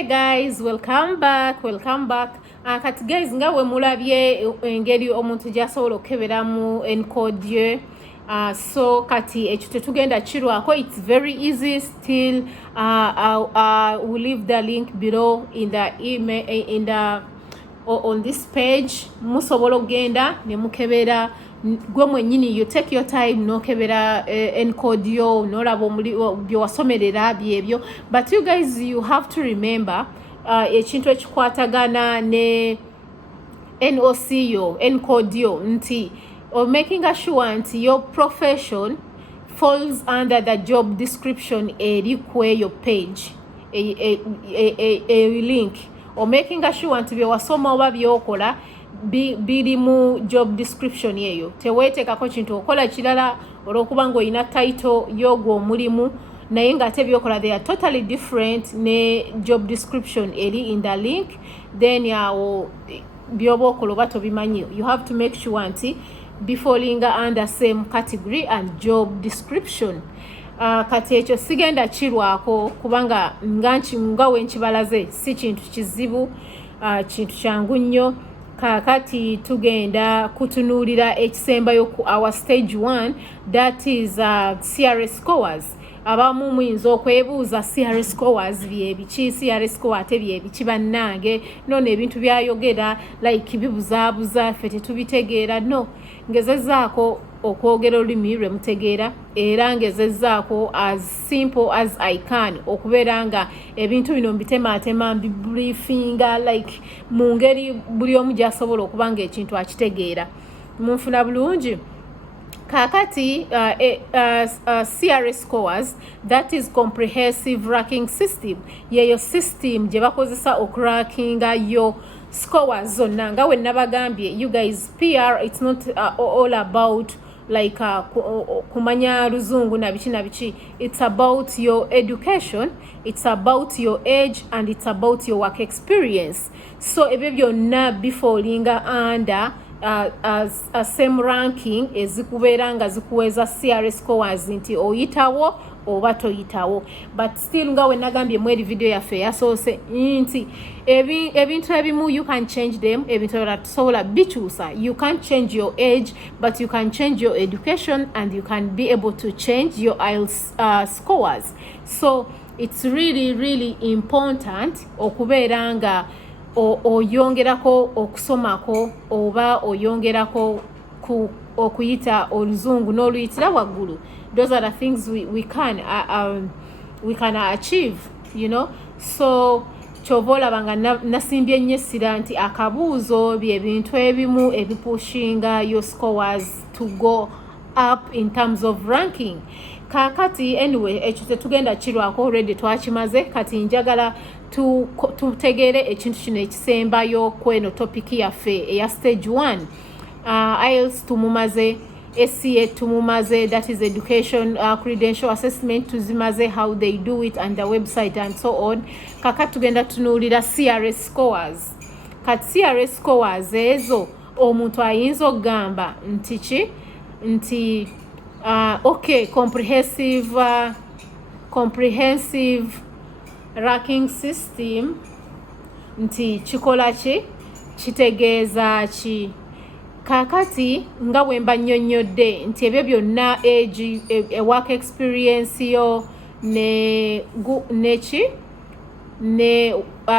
Okay guys, welcome back. Kati guys nga we mulabye engeri omuntu gyasobola okeberamu encode so kati ekyo tetugenda kirwako. It's very easy still. We'll leave the link below in the email on this page. Musobola ogenda ne mukebera gwe mwenyini. You take your time nokebera encode yo nolaba byowasomerera byebyo, but you guys, you have to remember ekintu ekikwatagana ne NOC yo encode yo nti or making sure nti your profession falls under the job description eri kweyo page a link, or making sure nti byewasoma oba byokola biri mu job description yeyo. Teweetekako kintu okola kirala olwokuba ng'olina title y'ogwo omulimu naye ng'ate byokola they are totally different ne job description eri in the link, then yawo byoba okola oba tobimanyi. You have to make sure nti bifalling under same category and job description. Kati ekyo sigenda kirwako kubanga nga wenkibalaze si kintu kizibu, kintu kyangu nnyo. Kakati tugenda kutunuulira ekisembayo ku our stage 1, that is CRS scores. Abamu muyinza okwebuuza CRS scores byebiki, CRS score ate byebiki bannange, none ebintu byayogera like bibuzaabuza ffe tetubitegeera. No, ngezezaako okwogera olulimi lwe mutegeera era ngezezaako as simple as I can okubeera nga ebintu bino mbitemaatema mbibriefinga like mu ngeri buli omu gy'asobola okuba nga ekintu akitegeera. Munfuna bulungi? Kakati CRS scores, that is comprehensive ranking system. Yeyo system gye bakozesa okurackinga yo scores zonna. Nga we nabagambye, you guys, PR, it's not all about like kumanya luzungu na bichi. It's about your education, it's about your age, and it's about your work experience. So ebyo byonna bifallinga under same ranking ezikubeera nga zikuweza CRS scores nti oyitawo oba toyitawo. But still nga we nagambye mweri video yaffe yasoose nti ebintu ebimu you can change them, ebintu ebirala tusobola bikyusa. You can't change your age, but you can change your education and you can be able to change your IELTS scores. So it's really important okubeera nga oyongerako okusomako oba oyongerako okuyita oluzungu n'oluyitira waggulu. Those are the things we can achieve, you know. So kyova olabanga nasimbye nnyo essira nti akabuuzo byebintu ebimu ebipushinga your scores to go up in terms of ranking. Kakati anyway ekyo tetugenda kirwako, already twakimaze. Kati njagala tutegeere ekintu kino ekisembayo kweno topic yaffe eya stage 1. IELTS tumumaze, SCA tumumaze, that is education credential assessment tuzimaze, how they do it and the website and so on. Kakati tugenda tunuulira CRS scores. Kati CRS scores ezo omuntu ayinza okugamba nti ki nti okay, comprehensive ranking system nti kikola ki, kitegeeza ki. Kakati nga wemba nnyonnyodde nti ebyo byonna age, work experience yo ne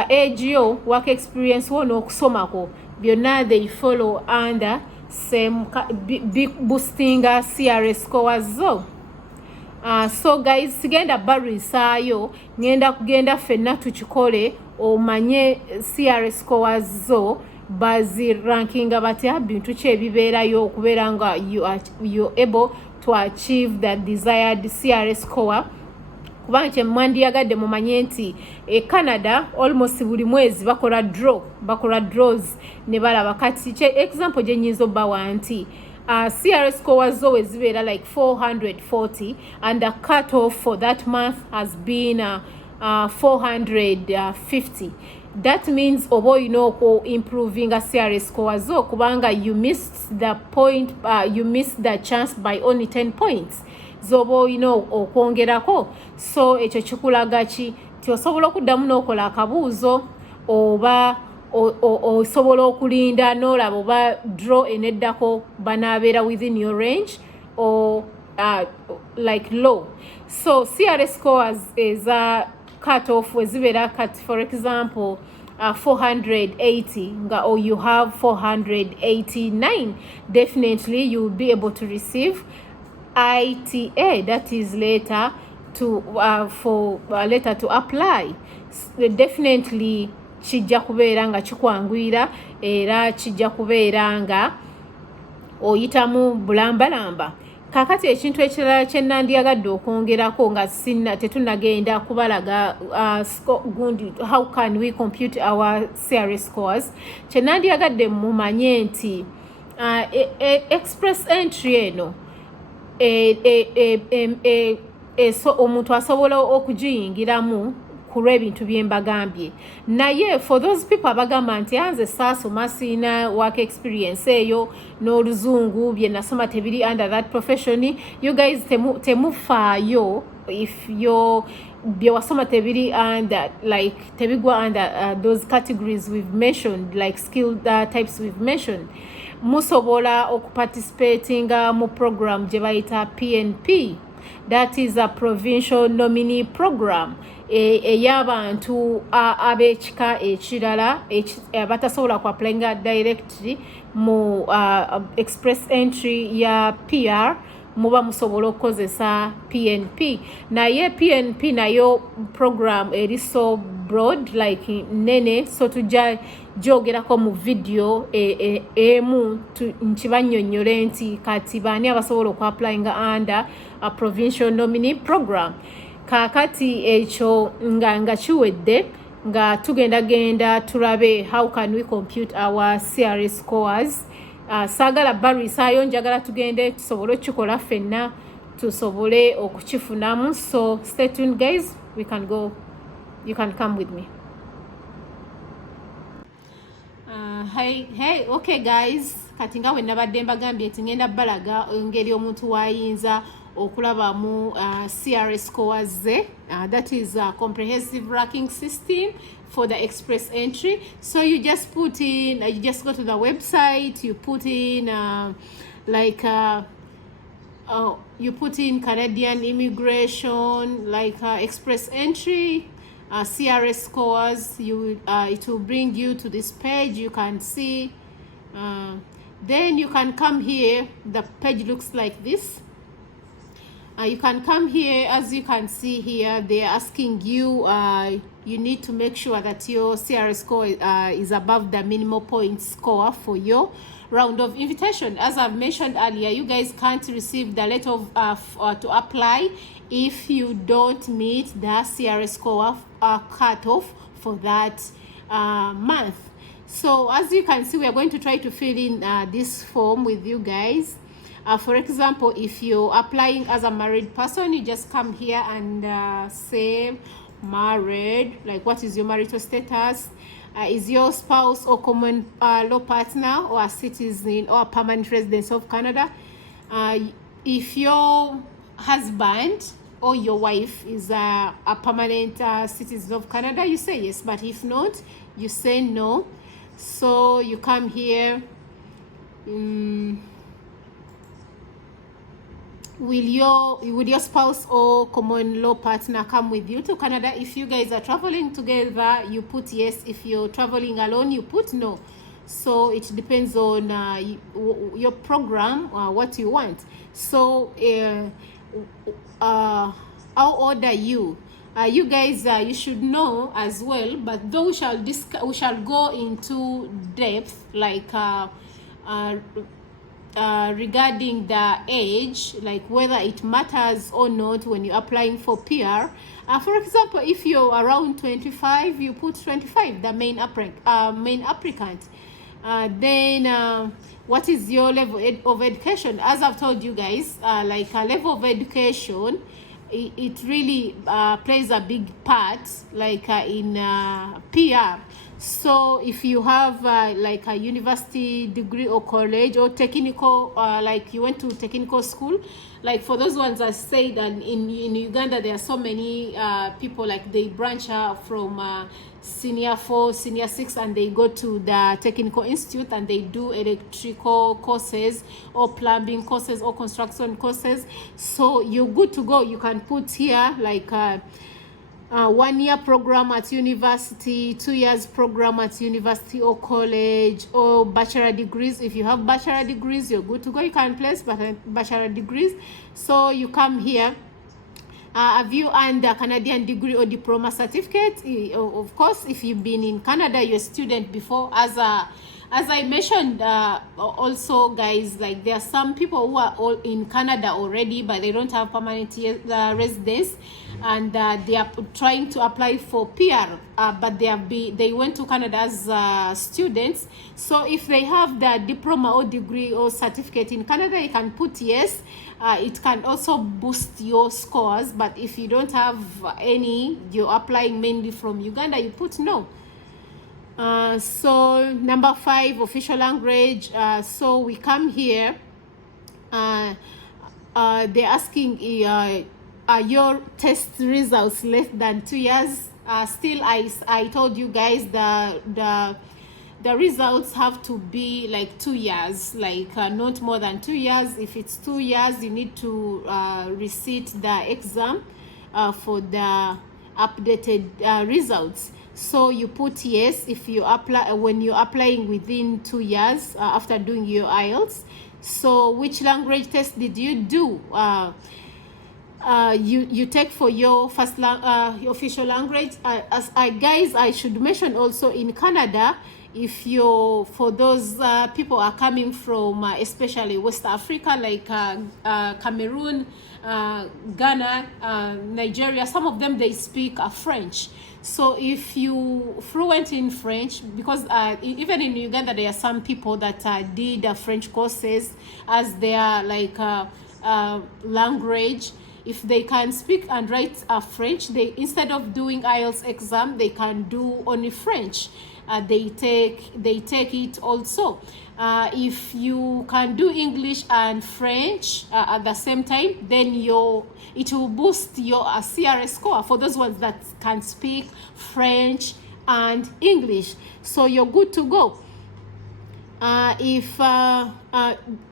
age yo, work experience wo n'okusomako byonna they follow under same boosting CRS scores zo. So guys, sigenda barisaayo, ngenda kugenda ffenna tukikole omanye CRS scores zo bazi rankinga batya, bintu ki ebibeerayo okubeera nga you're able to achieve the desired CRS score. Kubanga kye mwandiyagadde mumanye nti Canada almost buli mwezi bakola draws ne balaba. Kati example gye nnyinza obbawa nti CRS scores zo we zibeera like 440 and the cut off for that month has been 450. That means obo improving a CRS scores zo kubanga you missed the point, you missed the chance by only 10 points. Zobo okwongerako. So ekyo kikulaga ki tiosobola okuddamu n'okola akabuuzo oba osobola okulinda n'olaba oba draw eneddako banaabeera within your range or like low. So CRS scores is a cut off wezibera cut, for example 480 or you have 489, definitely you will be able to receive ITA, that is later to letter to apply. Definitely kijja kubeera nga kikwanguyira era kijja kubeera nga oyitamu bulambalamba. Kakati ekintu ekirala kye nandyagadde okwongerako nga tetunagenda kubalaga gundi how can we compute our CRS scores, kye nandyagadde mumanye nti express entry eno so omuntu asobola okugiyingiramu kulwa ebintu byembagambye. Naye for those people abagamba nti anze saasoma siina work experience eyo n'oluzungu bye nasoma tebiri under that profession, you guys temufaayo if yo bye wasoma tebiri under like tebigwa under those categories we've mentioned, like skill types we've mentioned. Musobola okuparticipating mu program gye bayita PNP, that is a provincial nominee program ey'abantu ab'ekika ekirala batasobola ku applyinga directly mu express entry ya PR, muba musobola okukozesa PNP. Naye PNP nayo program eri so broad like nene, so tujja jogerako mu video emu nkibannyonnyole nti kati baani abasobola oku applyinga under a provincial nominee program. Kakati ekyo nga kiwedde nga tugenda tulabe how can we compute our CRS scores. Saagala barwisaayo, njagala tugende tusobole okukikola ffenna tusobole okukifunamu. So stay tuned guys, we can go, you can come with me. Hey, okay guys, kati nga we nabadde mbagambye nti ngenda balaga engeri omuntu wayinza okulabamu CRS scores ze. That is a comprehensive ranking system for the express entry. So you just put in, you just go to the website, you put in you put in Canadian immigration, like express entry, CRS scores. It will bring you to this page. You can see, then you can come here. The page looks like this. You can come here. As you can see here, they're asking you, you need to make sure that your CRS score is above the minimum point score for your round of invitation. As I've mentioned earlier, you guys can't receive the letter of to apply if you don't meet the CRS score cutoff for that month. So as you can see, we are going to try to fill in this form with you guys. For example, if you're applying as a married person, you just come here and say married, like what is your marital status, is your spouse or common law partner or a citizen or a permanent resident of Canada. If your husband or your wife is a permanent citizen of Canada, you say yes, but if not, you say no. So you come here. Will your spouse or common law partner come with you to Canada? If you guys are traveling together, you put yes. If you're traveling alone, you put no. So it depends on your program, what you want. So how old are you? You guys, you should know as well, but though we shall go into depth, like regarding the age, like whether it matters or not when you're applying for PR. For example, if you're around 25, you put 25, the main applicant. Then what is your level of education? As I've told you guys, like a level of education it really plays a big part, like in PR. So if you have like a university degree or college or technical, like you went to technical school, like for those ones I said, and in Uganda there are so many people, like they branch out from senior 4, senior 6, and they go to the technical institute and they do electrical courses or plumbing courses or construction courses. So you're good to go. You can put here like 1 year program at university, 2 years program at university or college, or bachelor degrees. If you have bachelor degrees, you're good to go. You can place bachelor degrees. So you come here. Have you earned a Canadian degree or diploma certificate? Of course, if you've been in Canada, you're a student before. As I mentioned, also, guys, like there are some people who are all in Canada already, but they don't have permanent residence, and they are trying to apply for PR, but they went to Canada as students. So if they have the diploma or degree or certificate in Canada, you can put yes. It can also boost your scores, but if you don't have any, you're applying mainly from Uganda, you put no. So number 5, official language. So we come here, they're asking are your test results less than 2 years? Still, I told you guys the results have to be like 2 years, like not more than 2 years. If it's 2 years, you need to receipt the exam for the updated results. So you put yes if you apply, when you're applying within 2 years after doing your IELTS. So which language test did you do? You take for your first your official language. Guys, I should mention also in Canada, if you're, for those people are coming from especially West Africa, like Cameroon, Ghana, Nigeria, some of them they speak French. So if you fluent in French, because even in Uganda there are some people that did French courses as their like language. If they can speak and write French, they, instead of doing IELTS exam, they can do only French. They take it also. If you can do English and French at the same time, then it will boost your CRS score for those ones that can speak French and English. So you're good to go.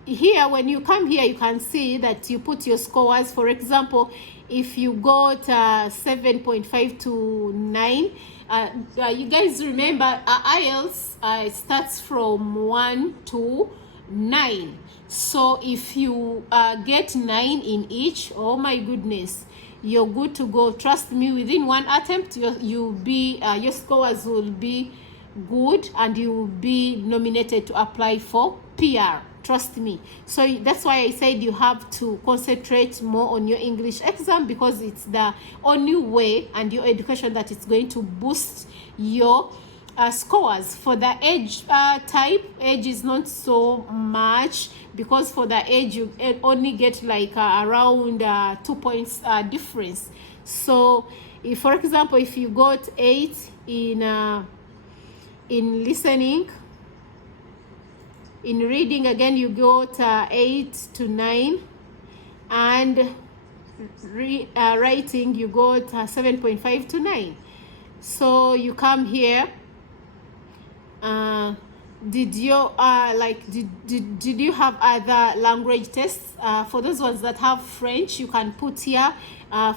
Here, when you come here, you can see that you put your scores. For example, if you got 7.5 to 9, you guys remember IELTS starts from 1 to 9. So if you get 9 in each, oh my goodness, you're good to go. Trust me, within one attempt, your scores will be good and you will be nominated to apply for PR. Trust me. So that's why I said you have to concentrate more on your English exam, because it's the only way, and your education, that it's going to boost your scores. For the age type, age is not so much, because for the age you only get like around 2 points difference. So if, for example, if you got 8 in listening, in reading again you got 8 to 9, and writing you got 7.5 to 9. So you come here. Did you did you have other language tests? For those ones that have French, you can put here.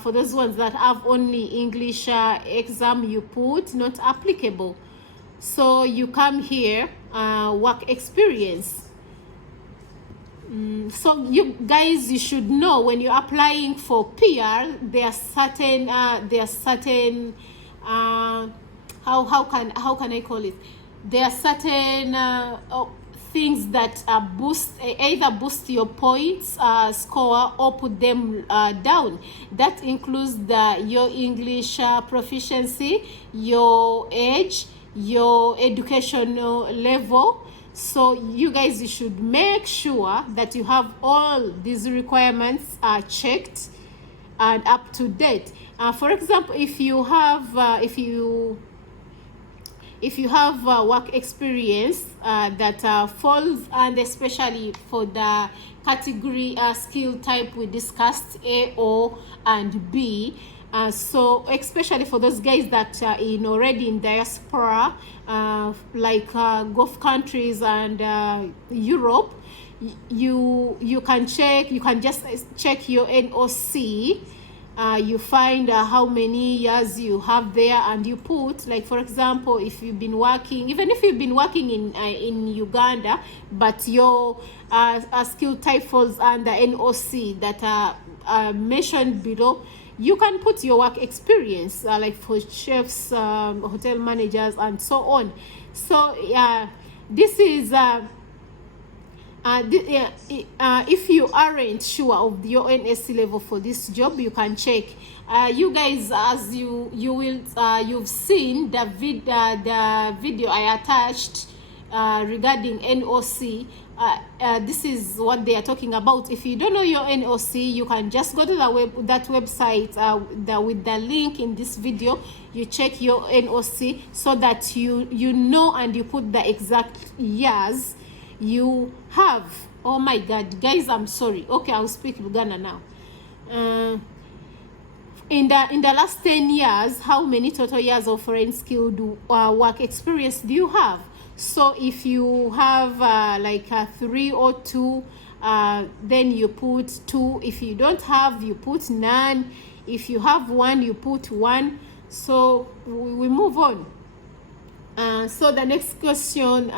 For those ones that have only English exam, you put not applicable. So you come here, work experience. So you guys, you should know when you're applying for PR, there are certain how can I call it? There are certain things that either boost your points score or put them down. That includes your English proficiency, your age, your educational level. So you guys, you should make sure that you have all these requirements checked and up to date. For example, if you have work experience that falls, and especially for the category skill type we discussed, A, O, and B. So especially for those guys that are already in diaspora, like Gulf countries and Europe, you can just check your NOC. You find how many years you have there, and you put, like, for example, if you've been working, even if you've been working in Uganda, but your skill type falls under NOC that are mentioned below, you can put your work experience, like for chefs, hotel managers, and so on. So this is if you aren't sure of your NSC level for this job, you can check. You guys, as you've seen the video I attached regarding NOC. This is what they are talking about. If you don't know your NOC, you can just go to that website with the link in this video. You check your NOC so that you know, and you put the exact years you have. Oh my god, guys, I'm sorry. Okay, I'll speak Luganda now. In the last 10 years, how many total years of foreign skilled work experience do you have? So if you have like 3 or 2, then you put 2. If you don't have, you put none. If you have 1, you put 1. So we move on. So the next question,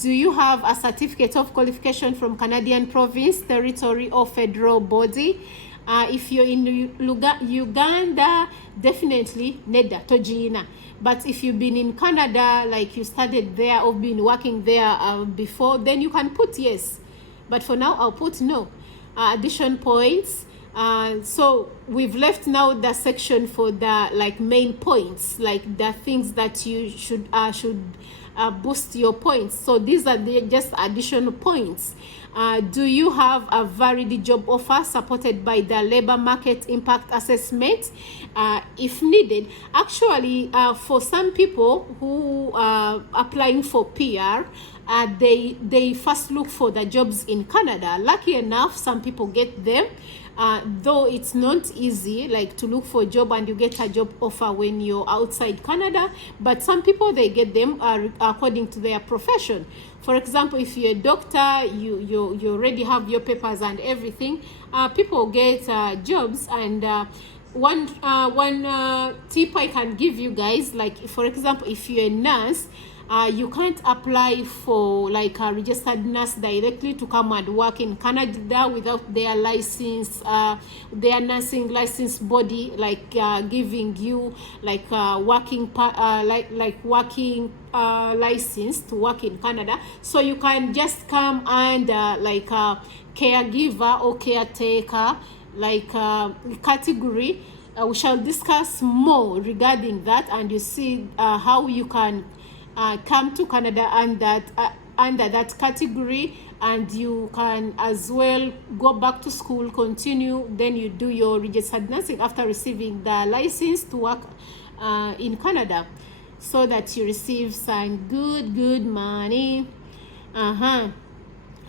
do you have a certificate of qualification from Canadian province, territory, or federal body? If you're in Uganda, definitely Neda Tojina. But if you've been in Canada, like you studied there or been working there before, then you can put yes. But for now, I'll put no. Addition points. So we've left now the section for the like main points, like the things that you should boost your points. So these are just additional points. Do you have a valid job offer supported by the labor market impact assessment? If needed. Actually, for some people who are applying for PR, they first look for the jobs in Canada. Lucky enough, some people get them. Though it's not easy, like to look for a job and you get a job offer when you're outside Canada, but some people, they get them according to their profession. For example, if you're a doctor, you already have your papers and everything, people get jobs. And one tip I can give you guys, like for example, if you're a nurse, you can't apply for like a registered nurse directly to come and work in Canada without their license, their nursing license body, like giving you like working license to work in Canada. So you can just come and like a caregiver or caretaker, like category. We shall discuss more regarding that, and you see how you can come to Canada and under that category, and you can as well go back to school, continue, then you do your registered nursing after receiving the license to work in Canada, so that you receive some good money.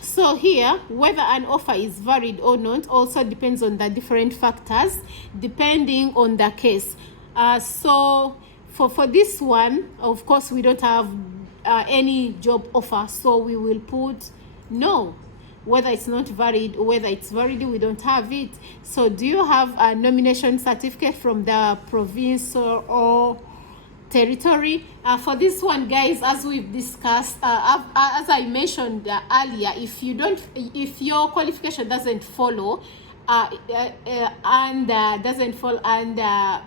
So here, whether an offer is valid or not also depends on the different factors depending on the case. So for this one, of course, we don't have any job offer, so we will put no. Whether it's not valid or whether it's valid, we don't have it. So do you have a nomination certificate from the province or territory? For this one, guys, as we've discussed, as I mentioned earlier, if your qualification doesn't follow and doesn't fall under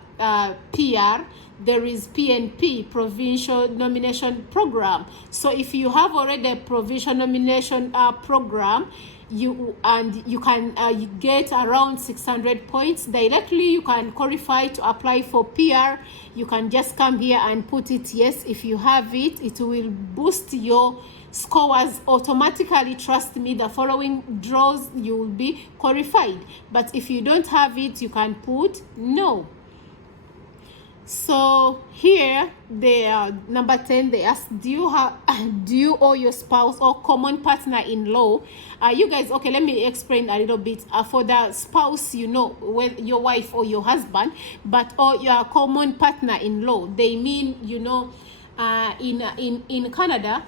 PR, there is PNP, Provincial Nomination Program. So if you have already a provincial nomination program, you can you get around 600 points directly. You can qualify to apply for PR. You can just come here and put it yes. If you have it, it will boost your scores automatically, trust me, the following draws you will be qualified. But if you don't have it, you can put no. So here they are, number 10, they ask, do you or your spouse or common partner-in-law, you guys, okay, let me explain a little bit. For the spouse, you know, with your wife or your husband, but or your common partner-in-law, they mean, you know, in Canada,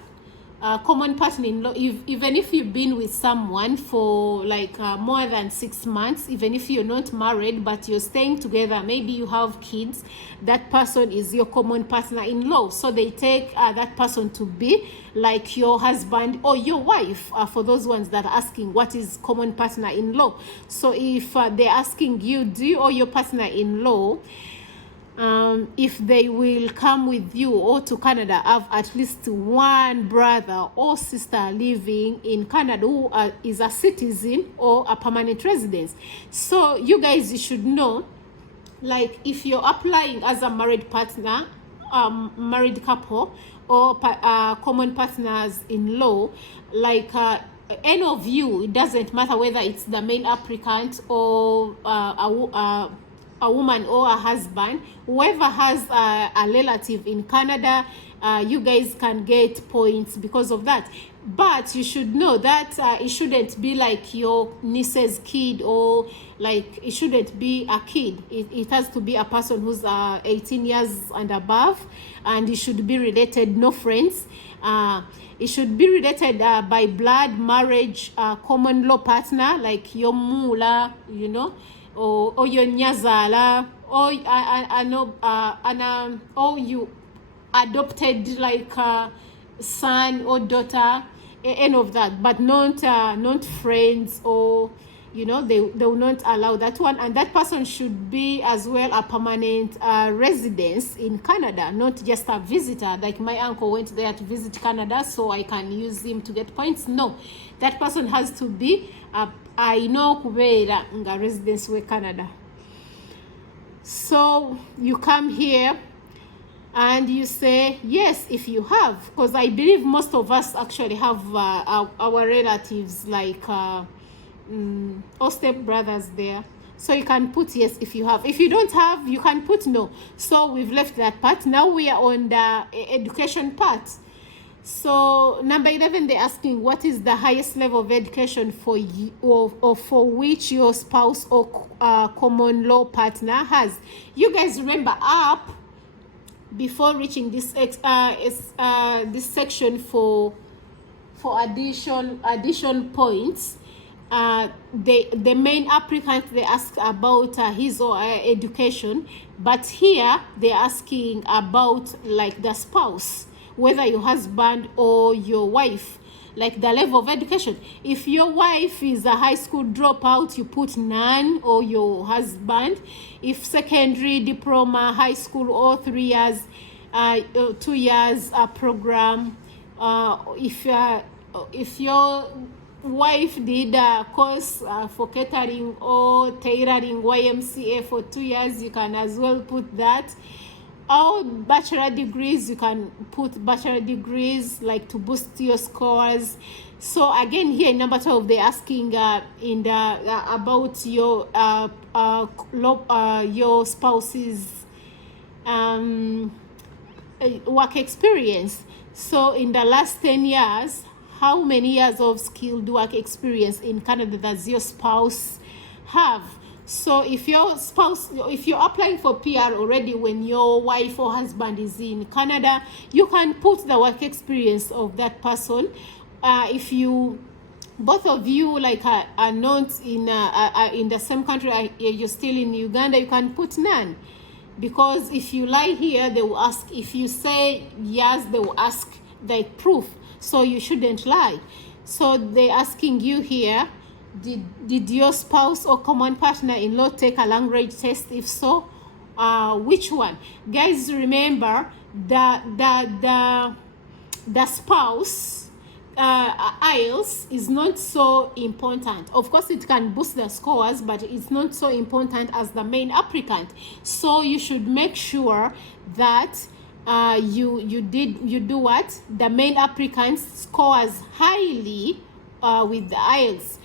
common partner-in-law, even if you've been with someone for like more than 6 months, even if you're not married but you're staying together, maybe you have kids, that person is your common partner-in-law. So they take that person to be like your husband or your wife, for those ones that are asking what is common partner-in-law. So if they're asking you, do you or your partner-in-law, if they will come with you or to Canada, have at least one brother or sister living in Canada who is a citizen or a permanent resident. So you guys, you should know, like if you're applying as a married partner, married couple, or common partners-in-law, like any of you, it doesn't matter whether it's the main applicant or a woman or a husband, whoever has a relative in Canada, you guys can get points because of that. But you should know that it shouldn't be like your niece's kid, or like it shouldn't be a kid. It has to be a person who's 18 years and above, and it should be related, no friends. It should be related by blood, marriage, common law partner, like your mula, you know, or your nyazala, or or you adopted like son or daughter, any of that, but not friends, or you know, they will not allow that one. And that person should be as well a permanent residence in Canada, not just a visitor. Like my uncle went there to visit Canada, so I can use him to get points. No, that person has to be I know kubera nga residence with Canada. So you come here and you say yes if you have, because I believe most of us actually have our relatives like or step brothers there. So you can put yes if you have. If you don't have, you can put no. So we've left that part. Now we are on the education part. So number 11, they're asking what is the highest level of education for you, or for which your spouse or common law partner has. You guys remember up before reaching this this section for addition points, the main applicant, they ask about his or her education, but here they're asking about like the spouse, whether your husband or your wife, like the level of education. If your wife is a high school dropout, you put none, or your husband. If secondary, diploma, high school, or 3 years, 2 years program. If your wife did a course for catering or tailoring, YMCA, for 2 years, you can as well put that. Or bachelor degrees, you can put bachelor degrees, like to boost your scores. So again, here in number 12, they're asking in the about your spouse's work experience. So in the last 10 years, how many years of skilled work experience in Canada does your spouse have? So if your spouse, if you're applying for PR already when your wife or husband is in Canada, you can put the work experience of that person. If you, both of you like are not in the same country, you're still in Uganda, you can put none. Because if you lie here, they will ask. If you say yes, they will ask like proof. So you shouldn't lie. So they're asking you here, did your spouse or common partner-in-law take a language test? If so, which one? Guys, remember the spouse IELTS is not so important. Of course, it can boost the scores, but it's not so important as the main applicant. So you should make sure that you do what? The main applicant scores highly with the IELTS.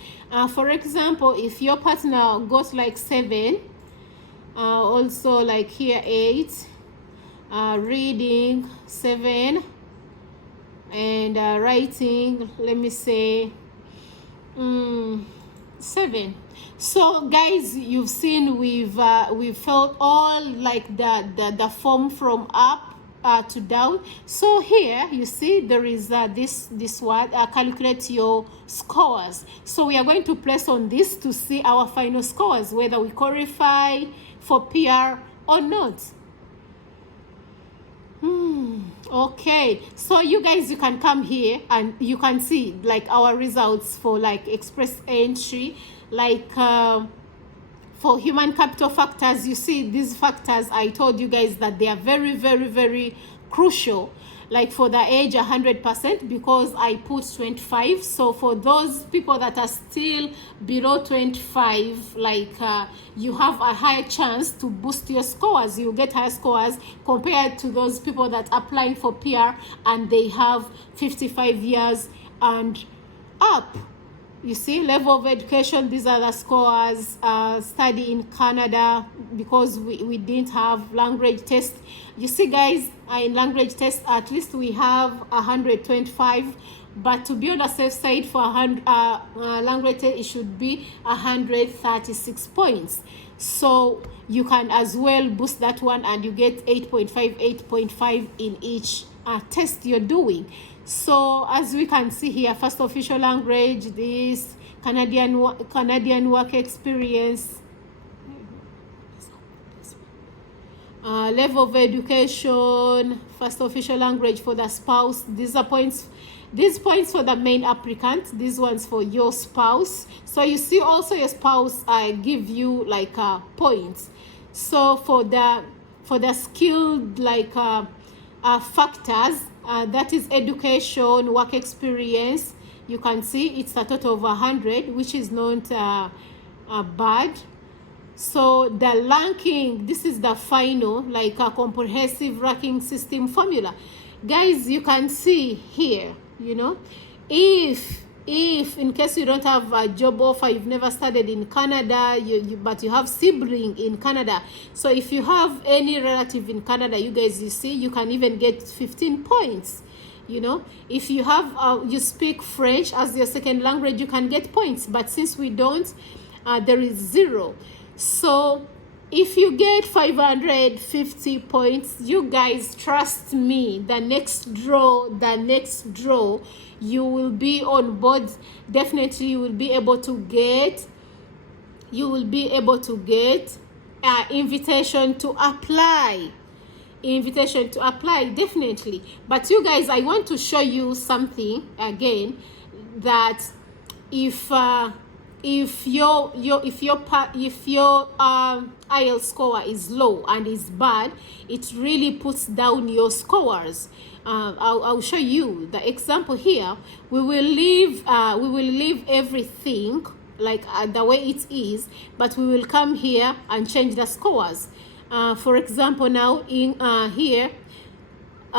For example, if your partner got like 7, also like here 8, reading 7, and writing, let me say 7. So guys, you've seen we've filled all like the form from up to down. So here you see there is this one, calculate your scores. So we are going to press on this to see our final scores, whether we qualify for PR or not. Okay, so you guys, you can come here and you can see like our results for like express entry, like for human capital factors. You see these factors, I told you guys that they are very, very, very crucial. Like for the age 100%, because I put 25. So for those people that are still below 25, like you have a higher chance to boost your scores. You get higher scores compared to those people that are applying for PR and they have 55 years and up. You see, level of education, these are the scores. Study in Canada, because we didn't have language test. You see guys, in language test at least we have 125, but to be on the safe side for language test, it should be 136 points. So you can as well boost that one and you get 8.5 in each test you're doing. So as we can see here, first official language, this Canadian work experience, level of education, first official language for the spouse. These are points. These points for the main applicant, these ones for your spouse. So you see also your spouse give you like points. So for the skilled like factors, that is education, work experience, you can see it's a total of 100, which is not bad. So the ranking, this is the final, like a comprehensive ranking system formula. Guys, you can see here, you know, if in case you don't have a job offer, you've never studied in Canada, but you have sibling in Canada. So if you have any relative in Canada, you guys, you see, you can even get 15 points. You know, if you have you speak French as your second language, you can get points. But since we don't, there is 0. So if you get 550 points, you guys, trust me, the next draw, you will be on board. Definitely you will be able to get invitation to apply, definitely. But you guys, I want to show you something again, that if your IELTS score is low and is bad, it really puts down your scores. I'll show you the example here. We will leave everything like the way it is, but we will come here and change the scores. For example, now in here,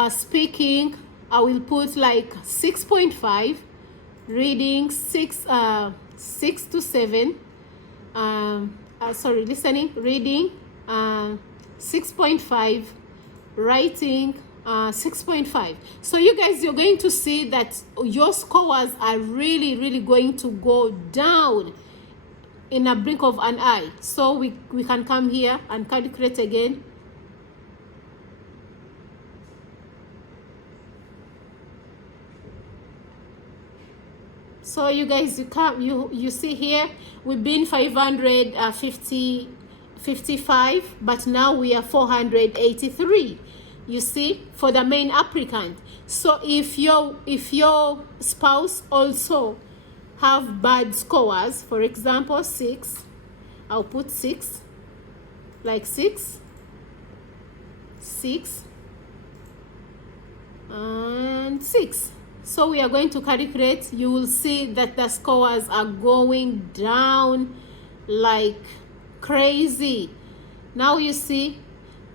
speaking, I will put like 6.5, reading 6 to 7, sorry, listening, reading 6.5, writing 6.5. So you guys, you're going to see that your scores are really going to go down in a blink of an eye. So we can come here and calculate again. So you guys, you see here, we've been 555, but now we are 483. You see, for the main applicant. So if your spouse also have bad scores, for example 6, I'll put 6, like 6 and 6. So we are going to calculate. You will see that the scores are going down like crazy. Now you see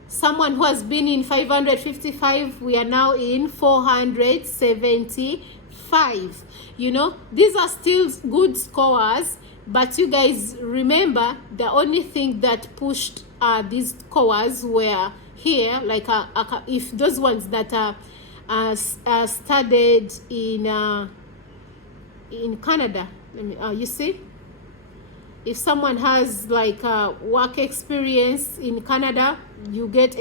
Someone who has been in 555, we are now in 475. You know, these are still good scores, but you guys remember the only thing that pushed these scores were here, like if those ones that are studied in Canada. Let me, you see, if someone has like work experience in Canada, you get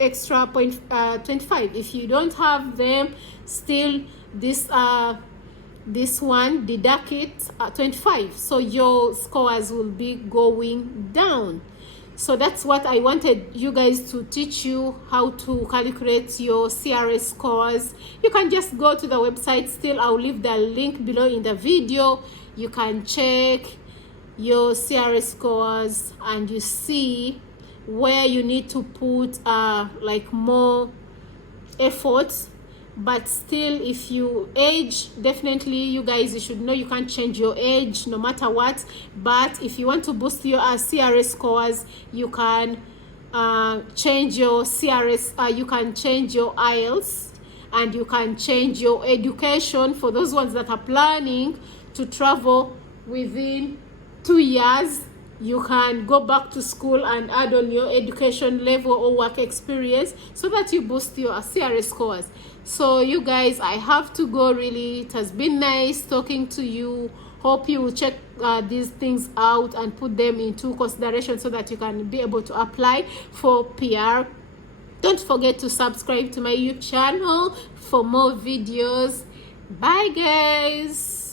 extra 25. If you don't have them, still this one deduct it 25, so your scores will be going down. So that's what I wanted you guys to teach you, how to calculate your CRS scores. You can just go to the website. Still, I'll leave the link below in the video. You can check your CRS scores and you see where you need to put like more effort. But still, if you age, definitely you guys, you should know you can't change your age no matter what. But if you want to boost your CRS scores, you can change your CRS, you can change your IELTS, and you can change your education. For those ones that are planning to travel within 2 years, you can go back to school and add on your education level or work experience so that you boost your CRS scores. So you guys, I have to go really. It has been nice talking to you. Hope you will check these things out and put them into consideration so that you can be able to apply for PR. Don't forget to subscribe to my YouTube channel for more videos. Bye guys.